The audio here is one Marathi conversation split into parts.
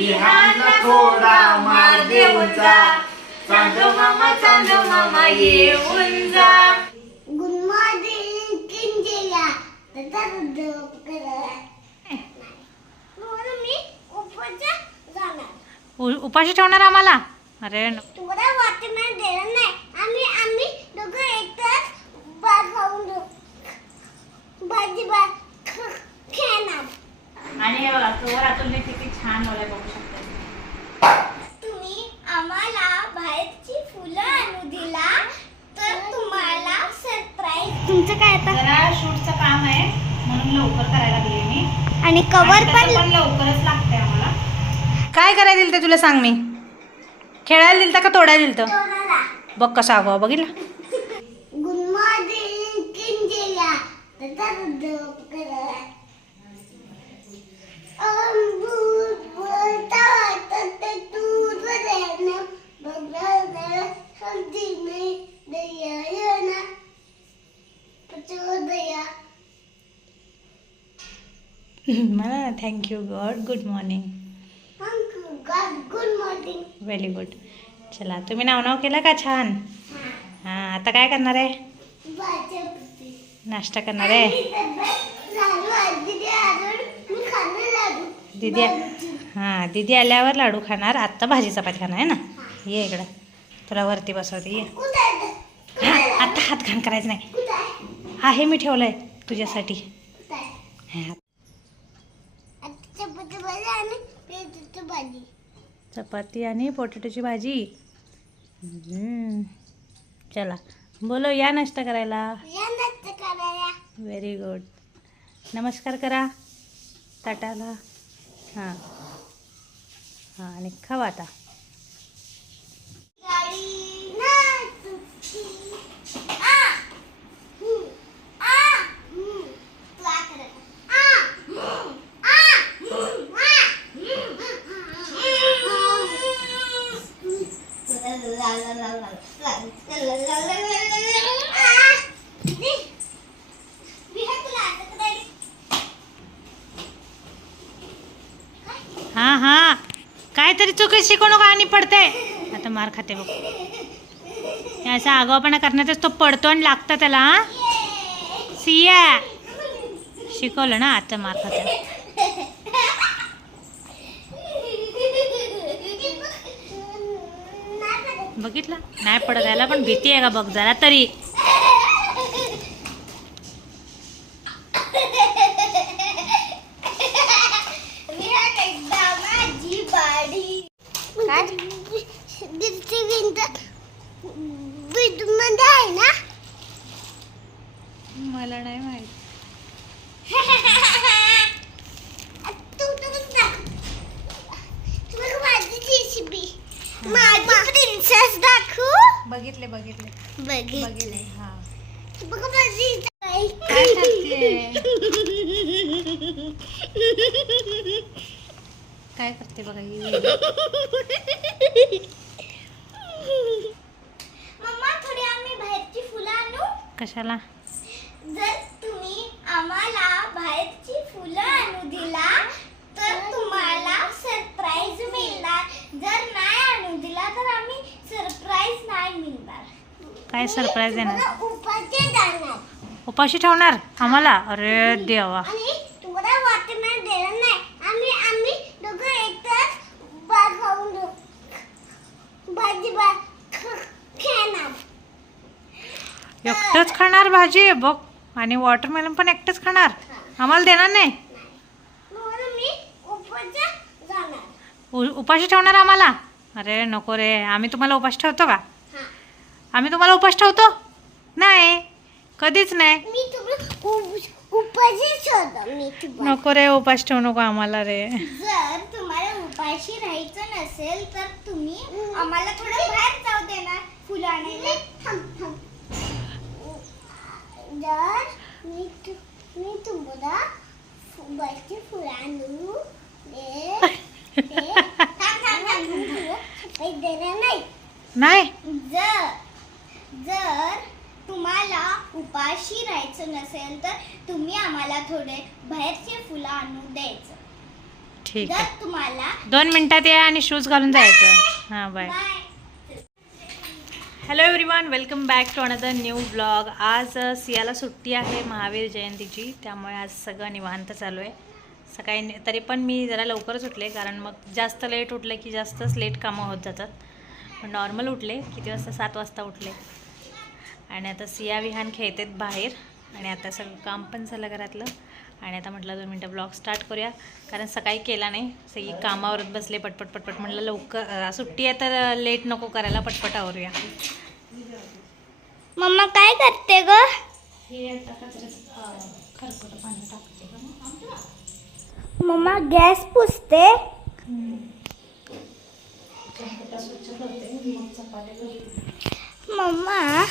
विहानला थोडा मार देऊन जा. चांदो मामा चांदो मामा येऊन जा. गुड मॉर्निंग किंजेला तर म्हणून मी उपवासा जाणार. उपाशी ठेवणार आम्हाला? अरे तुम्हाला वाटणार देणार नाही. आम्ही आम्ही दोघं एकटाच भात खाऊन भाजी भात. आणि हे बघा अतुलने किती छान लावलंय बघू शकता. तुम्ही आम्हाला बाहेरची फुलं आणू दिला तर तुम्हाला सरप्राईज तुमचं काय आता? जरा शूटचं काम आहे म्हणून लवकर करायला लागले मी. आणि कवर पण लवकरच लागते आम्हाला. काय करायला दिलं तुला सांग मी? खेळायला दिलं का तोडायला दिलं. बघ कसा अगो बघितलं? गुड मॉर्निंग दया येना पचोदया मला thank you god good morning god good morning very good चला तुम्ही नाव नाव केलं का छान? हां. आता काय करणार आहे? भाजपती नाश्ता करणार आहे लाडू आजी आजून मी खाणार लाडू दीदी हां दीदी आल्यावर लाडू खाणार. आत्ता भाजी चपाती खाणार आहे ना? ये इकडं. तुला वरती बसवते ये. हां आत्ता हात घाण करायचं नाही. हा हे मी ठेवलंय तुझ्यासाठी. आहे? हां. चपाती आणि पोटॅटोची भाजी. चला बोलो या नाश्ता करायला. व्हेरी गुड नमस्कार करा ताटाला. हां हां आणि खावा आता गाडी नाचती. आ. हम्म. आ. हम्म. तू आ कर. आ. हम्म. आ. हम्म. आ. आ. दे. विहा तुला आता करायला. हां हां. काहीतरी चुकी शिकू आणि पडते आता मार खाते बघ. असा आगावपणा करण्यातच तो पडतो आणि लागतं त्याला हां. सिया. शिकवलं ना आता मार खाते. बघितलं? नाही पडत याला पण भीती आहे का बघ जरा तरी काय दीडची भिंत मध्ये आहे ना मला नाही माहीत. दाखव प्रिन्सेस बघितले. बघितले बघितलंय हां. बघ माझी काय करते काय करते बघा ही? मम्मा थोडी आम्ही बाहेरची फुलं आणू. कशाला जर तुम्ही आम्हाला बाहेरची फुलं आणू दिला तर तुम्हाला सरप्राईज मिळणार जर नाही आणू दिला तर आम्ही सरप्राईज नाही मिळणार काय सरप्राईज देणार उपाशी ठेवणार. आम्हाला? अरे देवा. एकटाच खाणार. भाजी? बघ. आणि वॉटरमेलन पण एकटंच खाणार? आम्हाला देणार नाही? उपाशी जाणार. उ- उपाशी ठेवणार आम्हाला? अरे नको रे. आम्ही तुम्हाला उपाशी ठेवतो का? आम्ही तुम्हाला उपाशी ठेवतो? नाही. कधीच नाही. नको रे उपाशी ठेवू नको आम्हाला रे. जर तुम्हाला उपाशी राहायचं नसेल तर तुम्ही आम्हाला थोडं बाहेर जाऊ देणार फुलं आणायला जर मी तु- मी तुम्हाला बाहेरची फुलं आणू दे दे. थांब, थांब, थांब, थांब, थांब. काही देणार नाही. नाही जर जर तुम्हाला उपाशी राहायचं नसेल तर तुम्ही आम्हाला थोडे बाहेरचे फुलं आणून द्यायचं. ठीक आहे. तुम्हाला दोन मिनिटात या आणि शूज घालून जायचं. हां bye. Bye. Hello everyone welcome back to another new blog आज अ, सियाला सुट्टी आहे महावीर जयंतीची त्यामुळे आज सगळं निवांत चालू आहे. सकाळी नि- तरी पण मी जरा लवकरच उठले कारण मग जास्त लेट उठले की जास्तच लेट कामं होत जातात. नॉर्मल उठले किती वाजता? सात वाजता उठले. आणि आता सिया विहान खेळतात बाहेर. आणि आता सगळं काम पण झालं घरातलं. आणि आता म्हटलं दोन मिनटं ब्लॉग स्टार्ट करूया. कारण सकाळी केला नाही. सगळी कामावरच बसले पटपट पटपट. म्हटलं लवकर सुट्टी आहे तर लेट नको करायला पटपट आवरूया. मम्मा काय करते ग? Mamma gas पुसते? मम्मा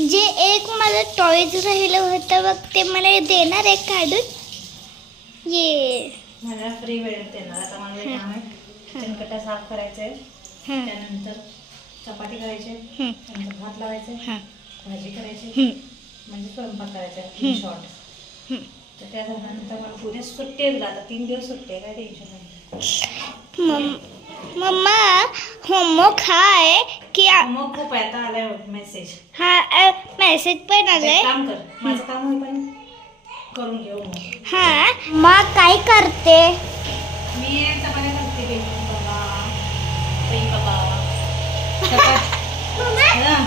जे एक मला टॉयज राहिलं होतं बघ ते मला देणार आहे काढून. ये. मला फ्री वेळ देणार. आता मला एक काम आहे. शेणकट्या साफ करायचे हं, त्यानंतर चपाती करायची हं, नंतर भात लावायचे हं, भाजी करायची हं, म्हणजे स्वयंपाक करायचा. इन शॉर्ट हं. तर त्या झाल्यानंतर मला उद्या सुट्टी आहे आता तीन दिवस सुट्टी आहे काय टेन्शन नाही मम- मम्मा होमवर्क हाय की आ- मग खूप आहे. आता आलाय मेसेज हा मेसेज पण आलाय काम कर. माझं काम होई पण करून घेऊ मग हा मग काय करते? मी चपात्या करते baby बाबा बाई बाबा चपाती हं,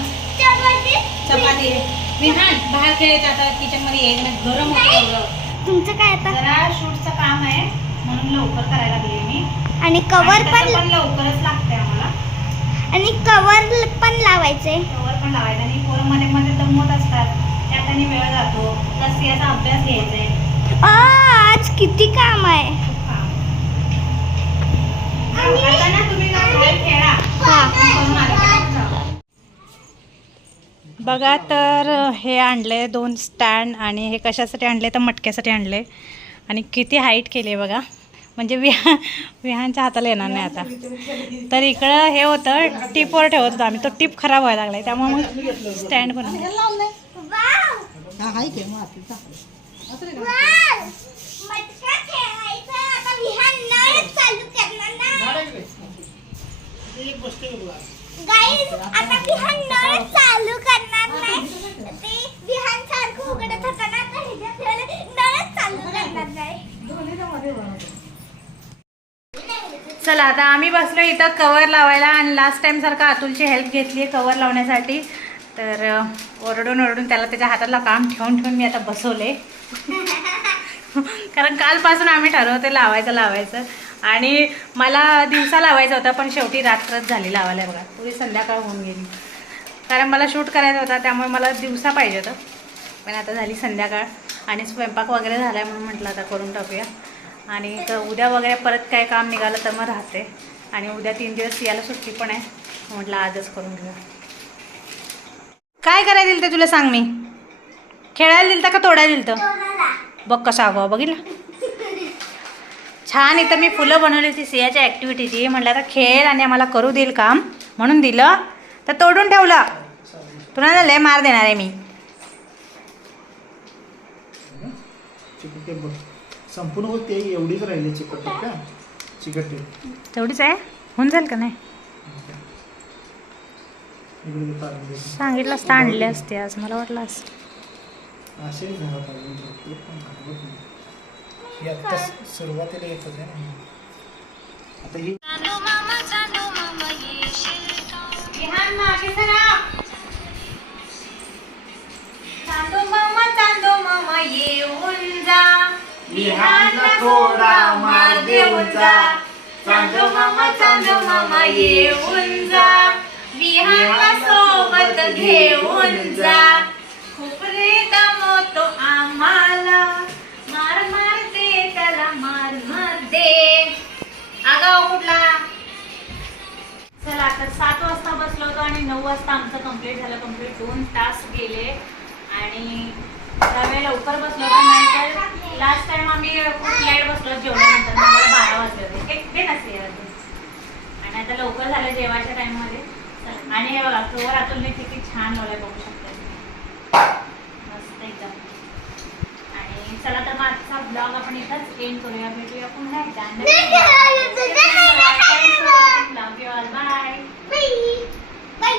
चपाती? विहान बाहेर खेळायचं आता किचनमध्ये येईल ना गरम होतं तुमचं काय आता? जरा शूटचं काम आहे म्हणून लवकर करायला लागले मी. आणि कवर पण लवकरच लागते आम्हाला. आणि कवर पण लावायचे कवर पण लावायचं. आणि पोरं मध्ये मध्ये दमवत असतात. त्यात आणि वेळ जातो. प्लस याचा अभ्यास घ्यायचा आहे. आ, आज किती काम आहे? हा. बघा तर हे आणले दोन स्टँड आणि हे कशासाठी आणले? तर मटक्यासाठी आणले. आणि किती हाईट केली बघा. म्हणजे विहा विहानच्या हाताला येणार नाही आता. तर इकडं हे होतं टिपवर ठेवत होतो आम्ही. तो टिप खराब व्हायला लागलाय. त्यामुळे मग स्टँड खेळायचा. आता विहान नळच चालू करणार ना गाईज आता विहान नळ चालू करणार नाही ते विहान सारखं उघडत होतं ना तर ह्याच्यात ठेवलं, नळच चालू करणार नाही चला आता आम्ही बसलो इथं कवर लावायला आणि लास्ट टाइम अतुलची हेल्प घेतली आहे कवर लावण्यासाठी. तर ओरडून ओरडून त्याला त्याच्या हातातला काम ठेवून ठेवून मी आता बसवले. कारण कालपासून आम्ही ठरवते लावायचं लावायचं. आणि मला दिवसा लावायचा होता पण शेवटी रात्रच झाली लावायला बघा. पुरी संध्याकाळ होऊन गेली. कारण मला शूट करायचा होता त्यामुळे मला दिवसा पाहिजे होतं. पण आता झाली संध्याकाळ आणि स्वयंपाक वगैरे झाला आहे म्हणून म्हटलं आता करून टाकूया. आणि तर उद्या वगैरे परत काय काम निघालं तर मग राहते. आणि उद्या तीन दिवस याला सुट्टी पण आहे. म्हटलं आजच करून घेऊ. काय करायला दिलं ते तुला सांग मी? खेळायला दिलं का तोडायला दिलं बघ कसं हवं बघितलं. छान इथं मी फुलं बनवली होती सियाच्या ॲक्टिव्हिटीची म्हटलं आता खेळ आणि आम्हाला करू देईल काम. म्हणून दिलं. तर तोडून ठेवलं. तुला झालं लय मार देणार आहे मी. बघ. संपूर्ण होते एवढीच राहिली चिकट का? चिकट तेवढीच आहे? होऊन जाईल का नाही. सांगितलं असतं आणले असते आज मला वाटलं असतं. असे. हे सुरुवातीला येतच आहे ना. आता ही विहानला थोडा मार देऊन जा. चांदो मामा चांदो मामा येऊन जा. विहानला सोबत घेऊन जा. खूप रे दमवतो आम्हाला. मार मार दे त्याला मार मार दे. आगाव कुठला? चला आता सात वाजता बसलो होतो आणि नऊ वाजता आमचं कंप्लीट झालं. कंप्लीट दोन तास गेले. आणि त्यावेळेला लवकर बसलो तर नाही लास्ट टाइम आम्ही खूप लेट बसलो जेवल्यानंतर मला बारा वाजले होते. एक ते. आणि आता लवकर झालं जेवायच्या टाईममध्ये आणि हे बघा फ्लोवर किती छान लावलं बघू शकतो. मस्त एकदम. आणि चला तर माझा आजचा ब्लॉग आपण इथंच एंड करूया. भेटूया पुन्हा एकदा. बाय